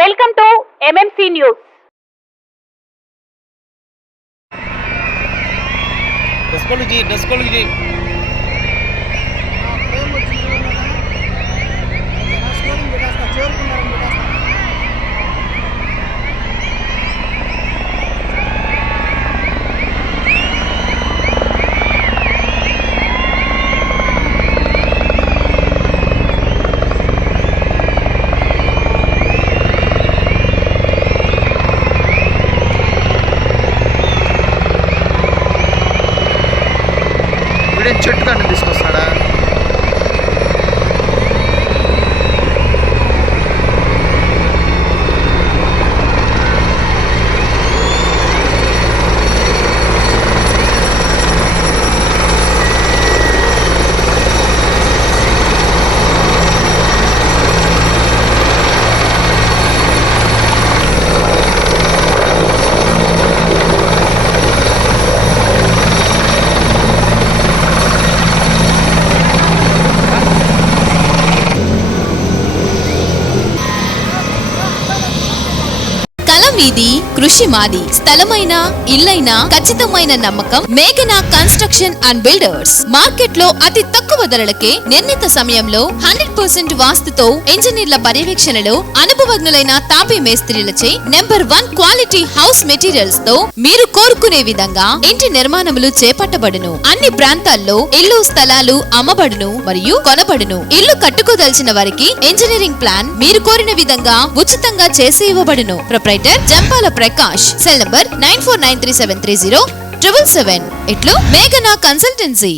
Welcome to MMC news. చెట్టు కంటే తీసుకొస్తాడా? మీది కృషి మాది. స్థలమైన ఇల్లైనా ఖచ్చితమైన నమ్మకం మేఘనా కన్స్ట్రక్షన్ అండ్ బిల్డర్స్. మార్కెట్ లో అతి తక్కువ ధరలకే నిర్ణీత సమయంలో 100% వాస్తుతో ఇంజనీర్ల పర్యవేక్షణలో అనుభవజ్ఞులైన తాపీ మేస్త్రీలచే నెంబర్ 1 క్వాలిటీ హౌస్ మెటీరియల్స్ తో మీరు కోరుకునే విధంగా ఇంటి నిర్మాణములు చేపట్టబడును. అన్ని ప్రాంతాల్లో ఇల్లు స్థలాలు అమ్మబడును మరియు కొనబడును. ఇల్లు కట్టుకోదలిచిన వారికి ఇంజనీరింగ్ ప్లాన్ మీరు కోరిన విధంగా ఉచితంగా చేసి ఇవ్వబడును. Proprietor Jampala Prakash. Cell number 9493307777. ఇట్లు మేఘనా కన్సల్టెన్సీ.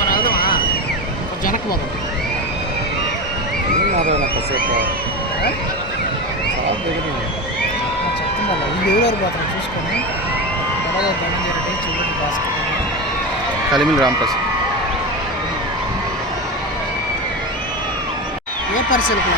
మనం వెళ్దామా? జనక పోదాం. చెప్తుందా ఇది ఎవరెవరు పోతాం చూసుకొని ధనంజయ రెడ్డి చివరి భాస్కర్ కలిమిల్ రాంప్రసాద్ ఏ పరిశీలకులు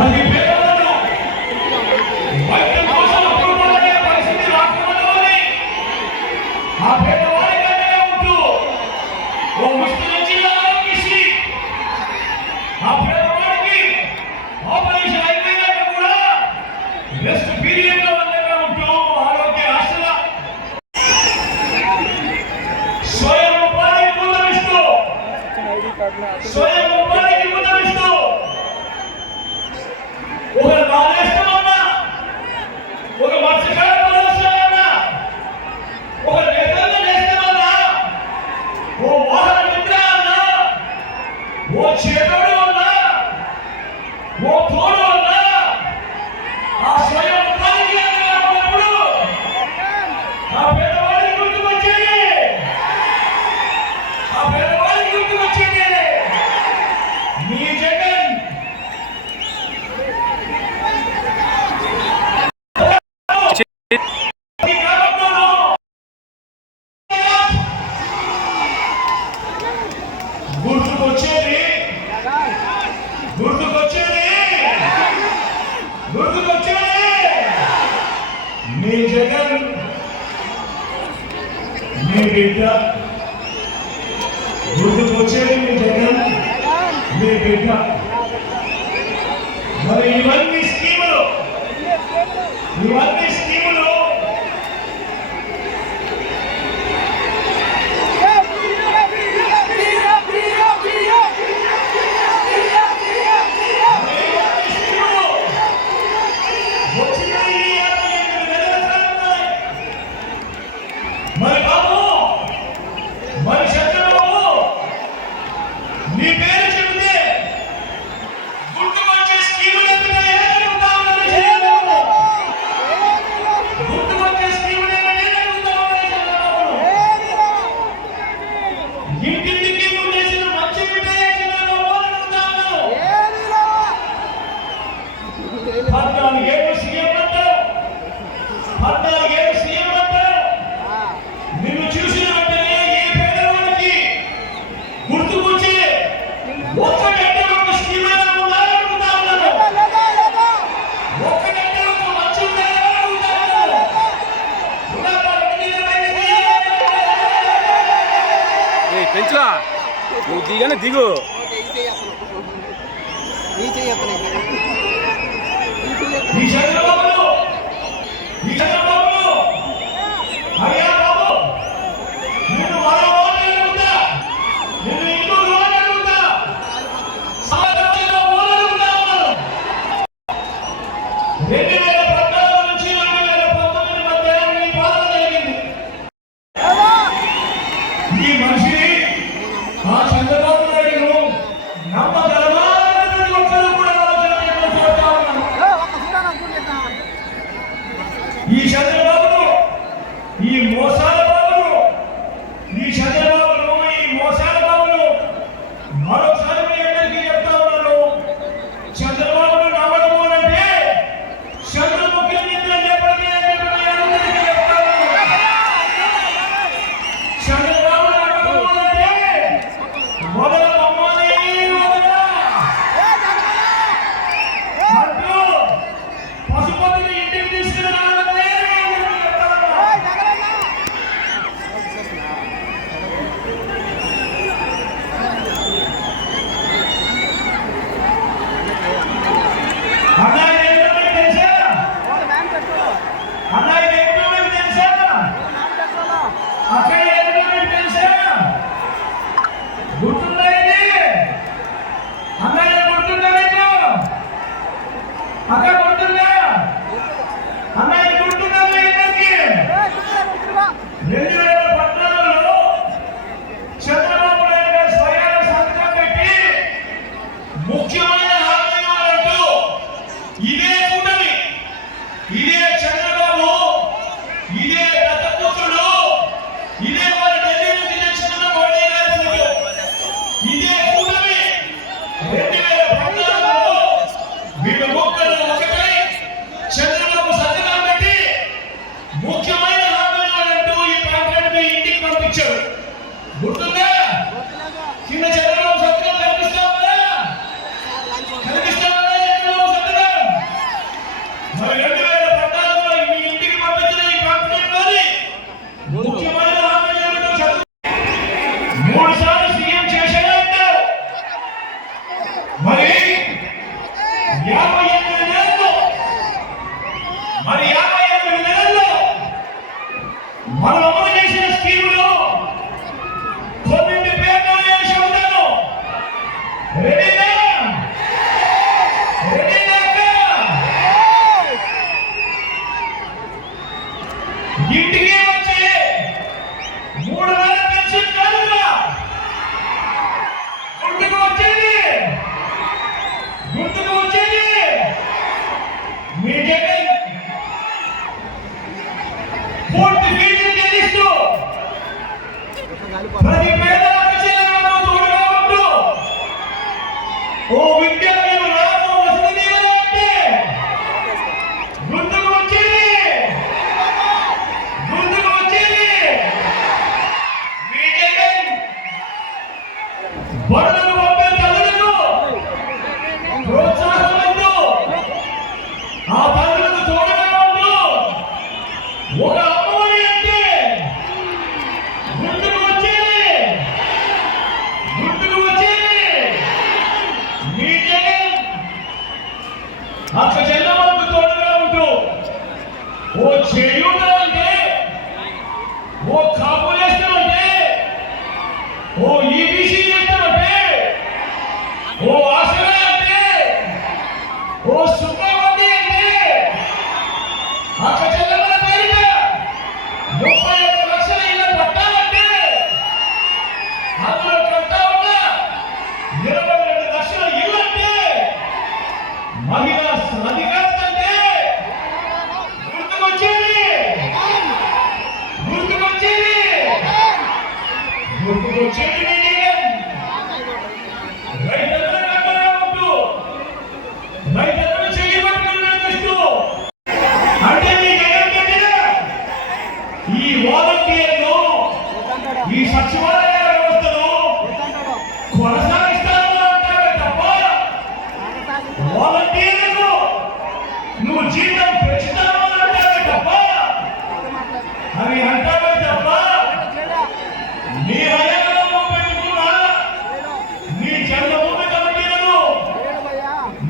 మరి పేదవాళ్ళు వైద్యం కోసం అప్పులు పడే పరిస్థితి రాకూడదు అని ఆ పేదవాడిగానే ఉంటూ ఓ ముస్లిం జిల్లా ఆరోగ్యశ్రీ ఆ పేదవాడికి ఆపరేషన్ అయిపోయాక కూడా రెస్ట్ పీరియడ్ లో ఉండగా ఉంటూ ఆరోగ్య ఆశల స్వయం ఉపాధికి ముందరిస్తూ ఒక నాలేస్తామన్నా ఒక మత్స్యకార ప్రదర్శన ఒక నేతన్న నేస్తామన్నా ఓ వాహన మిత్ర అన్నా ఓ చేతుడు అన్నా ఓ తోడు అన్నా ఆ స్వయం ఉపాధికి ఉన్నప్పుడు ఆ పేదవాడికి గుర్తుకొచ్చేది ఆ పేదవాడికి గుర్తుకొచ్చేది మీ జగన్ గుర్తుకొచ్చేది మీ జగన్ మీ బిడ్డ గుర్తుకొచ్చేది మీ జగన్ మీ బిడ్డ మరి ఇవన్నీ స్కీములు మరి బాబు మరి చంద్రబాబు నీ పేరు చెబితే గుర్తుకొచ్చే స్కీములు గుర్తుకొచ్చే స్కీములు ఇంటింటికి నువ్వు చేసిన మంచి బిడ్డే చంద్రబాబు అడుగుతాను 14 ఏళ్ళు సీఎం అంటావు 14 ఏళ్ళు సీఎం అంటావు నిన్ను చూసిన వెంటనే ఏ పేదవాడికి గుర్తుకొచ్చే ఒక్కటంటే ఒక స్కీమ్ అయినా ఉందా అడుగుతా ఉన్నాను ఒక్కటంటే ఒక మంచి ఉందా అడుగుతా ఏ పెంచులా నువ్వు దిగానే దిగు ఈ చంద్రబాబులు అయ్యా బాబు నిన్ను మరో ఓటు అడుగుతా నిన్ను ఇంకొక ఓటు అడుగుతా సాధారణంగా ఓటు అడుగుతా ఉన్నాను 2014 నుంచి 2019 మధ్య నీ పాలన జరిగింది ఈ మనిషిని ఆ చంద్రబాబు నాయుడును నమ్మగలమా అని ప్రతి ఒక్కరూ కూడా ఆలోచన చేయమని కోరుతా ఉన్నాను ఈ చంద్రబాబును ఈ మోసాల బాబును మరోసారి మీ అందరికీ చెప్తా ఉన్నాను చంద్రబాబును నమ్మడము అంటే చంద్రముఖి నిద్ర లేపడమే అని చెప్పి మీ అందరికీ చెప్తా ఉన్నాను చంద్రబాబు నమ్మడము అంటే మొదల బొమ్మని అంటూ పశుపతిని ఇంటికి తీసుకుని రావడమే చంద్రబాబు నాయుడు గారు స్వయాన సంతకం పెట్టి ముఖ్యమైన హామీలు అంటూ ఇదే కూటమి ఇదే చంద్రబాబు ఇదే దత్తపుత్రుడు ఇదే వారి ఢిల్లీ నుంచి తెచ్చుకున్న మోడీ గారి ఫోటో ఇదే కూటమి 2014లో వీళ్ళు ముగ్గురు ఒకటై చంద్రబాబు సంతకం పెట్టి ముఖ్యమైన హామీలు అంటూ ఈ పాంప్లెట్ మీ ఇంటికి పంపించారు గుర్తుందా కింద చంద్రబాబు సంతకం కనిపిస్తా ఉందా చంద్రబాబు సంతకం ప్రతి పేద అక్షరాలకు తోడుగా ఉంటూ ఓ విద్య మీరు రాము వసతి దీవెన అంటే గుర్తుకు వచ్చేది మీ జగన్ బడులకు పంపే తల్లులకు ప్రోత్సాహం ఇస్తూ ఆ తల్లులకు తోడుగా ఉంటూ ఒక అమ్మఒడి అంటే గుర్తుకు వచ్చేది మీ జగన్ అక్క చెల్లెమ్మకు తోడుగా ఉంటూ ఓ చేయూత అంటే ఓ కాపు చేస్తామంటే ఓ ఈబీసీ చేస్తామంటే ఓ ఆసరా అంటే ఓ సుఖవతి అంటే అక్క చెల్లెమ్మల పేరిట 31 లక్షల ఇళ్ళ పట్టాలంటే అందులో కట్టా ఉన్న 22 లక్షల ఇల్లు అంటే మహిళా సాధికారత అంటే గుర్తుకొచ్చేది మీ జగన్ రైతులను కండగా ఉంటూ రైతులను చేయబట్టుకుని నడిపిస్తూ అంటే మీ జగన్ పెట్టిన ఈ వాలంటీర్లు ఈ సచివాలయ వ్యవస్థను కొనసాగిస్తాను అంటారే తప్ప వాలంటీర్లకు నువ్వు జీతం పెంచుతాను అంటారే తప్ప అవి అంటారే తప్ప నీ హయాంలో పెట్టుకున్న నీ జన్మభూమి కమిటీలను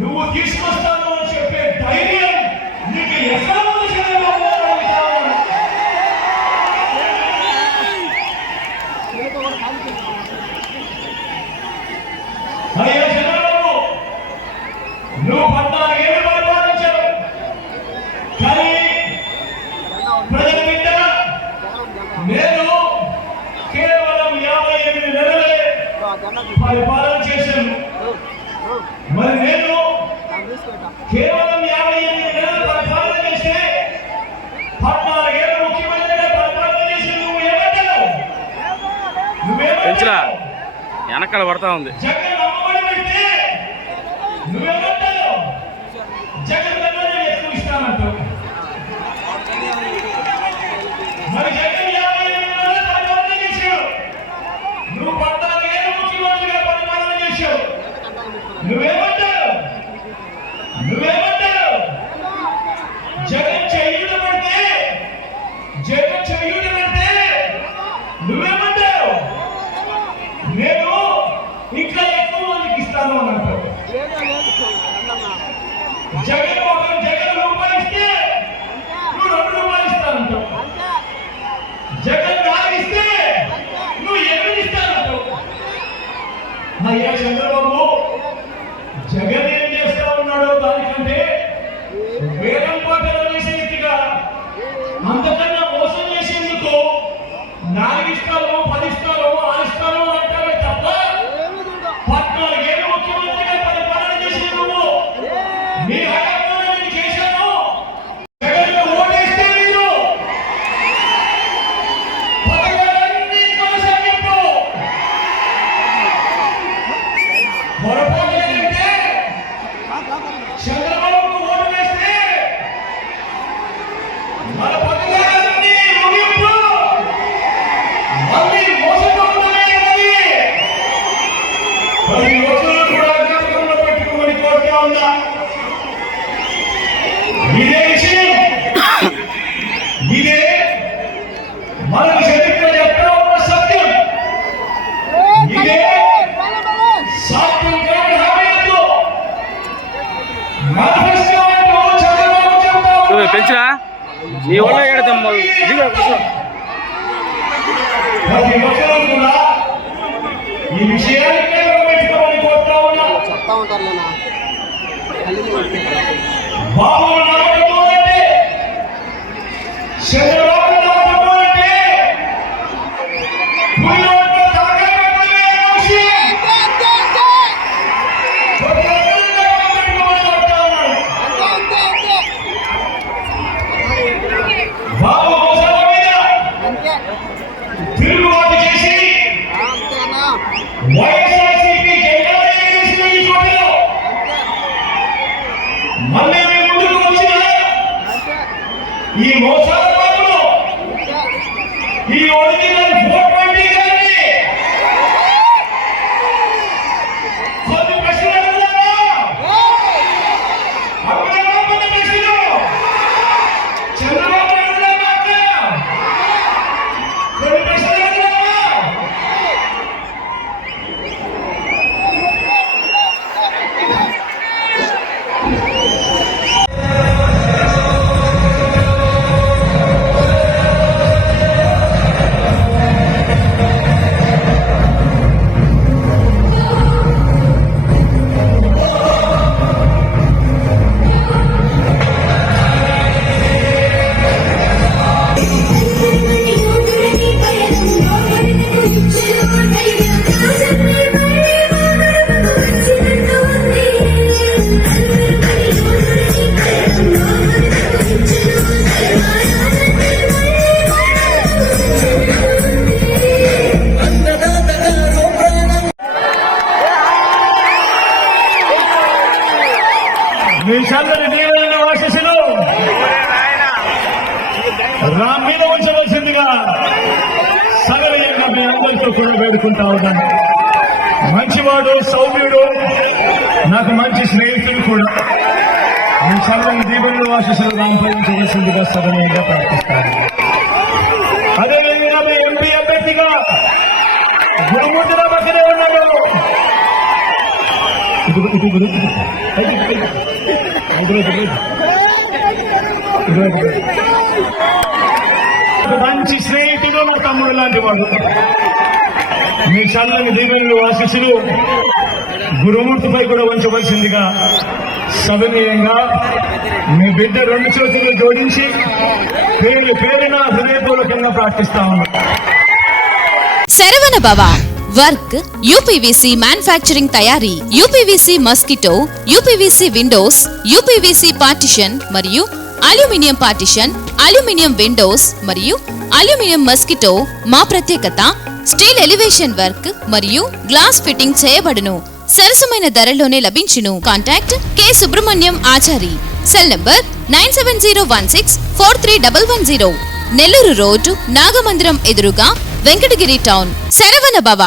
నువ్వు తీసుకొస్తాను అని చెప్పే ధైర్యం నీకు ఎక్కడ ఉంది చంద్రబాబు నాయుడు అడుగుతాను. అయ్యా చంద్రబాబు నువ్వు 14 ఏళ్ళు పరిపాలించావు కానీ ప్రజల బిడ్డ నేను కేవలం 58 నెలలే పరిపాలన చేశాను. మరి నేను కేవలం 58 నెలలు పరిపాలన చేస్తే 14 ఏళ్ళు ముఖ్యమంత్రిగా పరిపాలన చేసి నువ్వు ఏమంటావు? పెంచులా వెనకాల పడతా ఉంది. జగన్ అమ్మఒడి పెడితే నువ్వేమంటావు? జగన్ కన్నా నేను ఎక్కువ ఇస్తానంటావు. మరి జగన్ 58 నెలలు పరిపాలన చేశాడు. నువ్వు 14 ఏళ్ళు ముఖ్యమంత్రిగా పరిపాలన చేశావు. నువ్వేమంటావు? జగన్ చేయూత పెడితే నువ్వేమంటావు? నేను ఇంకా ఎక్కువ మందికి ఇస్తాను అని అంటావు. జగన్ రూపాయలు ఇస్తే నువ్వు 2 రూపాయలు ఇస్తానంటావు. జగన్ 4 ఇస్తే నువ్వు 8 ఇస్తానంటావు. అయ్యా చంద్రబాబు జగన్ ఏం చేస్తా ఉన్నాడో దానికంటే వేలం పాటలు వేసే వ్యక్తిగా అంతకన్నా మోసం చేసేందుకు 4 ఇస్తాను 10 ఇస్తాను 6 ఇస్తాను అంటారే తప్ప 14 ఏళ్ళు ముఖ్యమంత్రిగా పరిపాలన చేసే నువ్వు నీ హయాంలో నేను చేశాను. జగన్ ఓటేస్తే నేను పథకాలన్నీ కొనసాగింపు. పొరపాటు ఏంటంటే చంద్రబాబుకు ఓటు వేస్తే మన పథకాలన్నీ ముగింపు. మళ్ళీ మోసపోతున్నాయి. ప్రతి ఒక్కరూ కూడా జ్ఞాపకంలో పెట్టుకోమని కోరుతా ఉన్నా. ఇదే విషయం ఇదే మనకు చరిత్ర చెప్తా ఉన్న సత్యం. ఇదే సాధ్యం కాని హామీలతో మేనిఫెస్టో అంటూ చంద్రబాబు చెప్తా ఉన్నా. పెంచులా నీ వల్ల ఎడతాం దిగా కూర్చో. ప్రతి ఒక్కరూ కూడా ఈ విషయాన్ని పెట్టుకోమని కోరుతా ఉన్నా. బాబును నమ్మకపోతే చంద్రబాబు నమ్మకపోతే పులినోట్లో తలకాయ పెట్టడమే విషయం. ప్రతి ఒక్కరూ నమ్మకపోతే కోరుతా ఉన్నాను. బాబు మోసాల మీద తిరుగుబాటు చేసి వైఎస్ఆర్సీపీ జెండాను ఎగరేసిన ఈ పోటీలో మళ్ళీ మీ ముందుకు వచ్చిన ఈ మోసాల పాపను ఈ ఒరిజినల్ 420 గారిని కొన్ని ప్రశ్నలు అడుగుదామా? అడుగుదామా కొన్ని ప్రశ్నలు? చంద్రబాబు అడుగుదామా అక్క? కొన్ని ప్రశ్నలు అడుగుదామా? మీ చల్లని దీవెనల ఆశీస్సులు రామ్ మీద ఉంచవలసిందిగా సగలయంగా మీ అందరితో కూడా వేడుకుంటా ఉన్నాను. మంచివాడు, సౌమ్యుడు, నాకు మంచి స్నేహితుడు కూడా. మీ చల్లని దీవెనల ఆశీస్సులు రాంపై ఉంచవలసిందిగా సగలయంగా ప్రార్థిస్తాను. అదేవిధంగా మీ ఎంపీ అభ్యర్థిగా గురుమూర్తి రామక్కడే ఉన్నారు. మంచి స్నేహితుడు, నా తమ్ముడు లాంటి వాడు. మీ చల్లని దీవెనలు ఆశీస్సులు గురుమూర్తిపై కూడా ఉంచవలసిందిగా సవినయంగా మీ బిడ్డ 2 చేతులు జోడించి పేరు పేరున హృదయపూర్వకంగా ప్రార్థిస్తా ఉన్నాం. శరవణ భవ వర్క్ యూపీవీసీ మ్యానుఫ్యాక్చరింగ్ తయారీ, UPVC mosquito, UPVC Windows, UPVC partition మరియు అల్యూమినియం పార్టిషన్, అల్యూమినియం విండోస్ మరియు అల్యూమినియం మస్కిటో. మా ప్రత్యేకత స్టీల్ ఎలివేషన్ వర్క్ మరియు గ్లాస్ ఫిట్టింగ్ చేయబడును. సరసమైన ధరలోనే లభించును. Contact K Subrahmanyam Achari. Cell number 9706431110. Nellore road, Nagamandiram ఎదురుగా, వెంకటగిరి టౌన్. శరవణ భవ.